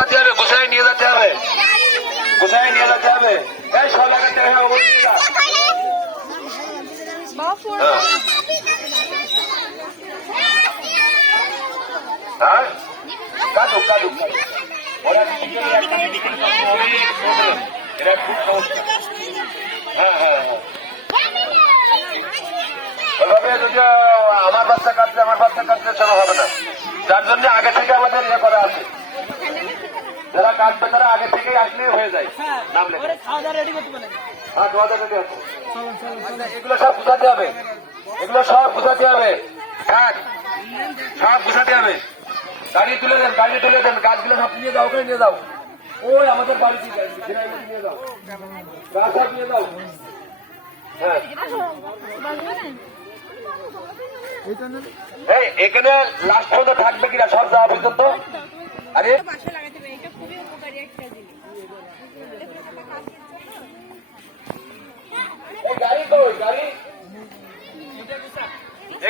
গুছাতে হবে গুছাই নিয়ে যেতে হবে। গুছাই নিয়ে যেতে হবে। হ্যাঁ হ্যাঁ? হ্যাঁ আমার বাচ্চা কাটছে আমার বাচ্চা কাটছে সেটা হবে না। যার জন্য আগে থেকে আমাদের ইয়ে করা আছে কাটবে তারা আগে থেকেই আসলেই হয়ে যায়। নাম লেখা। খাওয়া দাওয়া রেডি করতে পারেন হ্যাঁ রেডি আছে। আচ্ছা, এগুলো সব বুঝাতে হবে। এগুলো সব বুঝাতে হবে। কাঠ সব বুঝাতে হবে। গাড়ি তুলে দেন গাড়ি তুলে দেন। গাছগুলো সব নিয়ে যাও ওখানে নিয়ে যাও। ওই আমাদের বাড়িতে ঘিরাইতে নিয়ে যাও। গাছ নিয়ে যাও। হ্যাঁ। এখানে লাস্ট পর্যন্ত থাকবে কিনা সব যাওয়া পর্যন্ত? আরে বাসা লাগাতে পারি এটা খুবই উপকারী একটা জিনিস এই গাড়ি কই গাড়ি এগুলো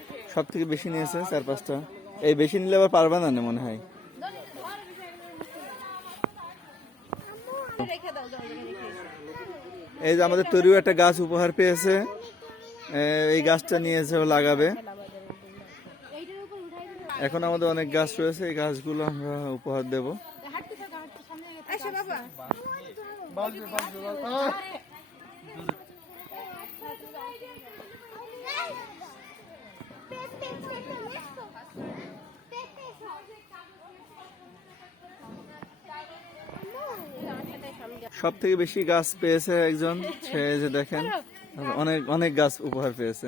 সব থেকে বেশি নিয়েছে চার পাঁচটা। এই বেশি নিলে আবার পারবে না না মনে হয়। এই যে আমাদের তরিও একটা গাছ উপহার পেয়েছে। এই গাছটা নিয়েছে ও লাগাবে। এইটার উপর উঠাই দিলে এখন আমাদের অনেক গাছ রয়েছে এই গাছগুলো আমরা উপহার দেব। বাবা। সব থেকে বেশি গাছ পেয়েছে একজন সে যে দেখেন অনেক অনেক গাছ উপহার পেয়েছে।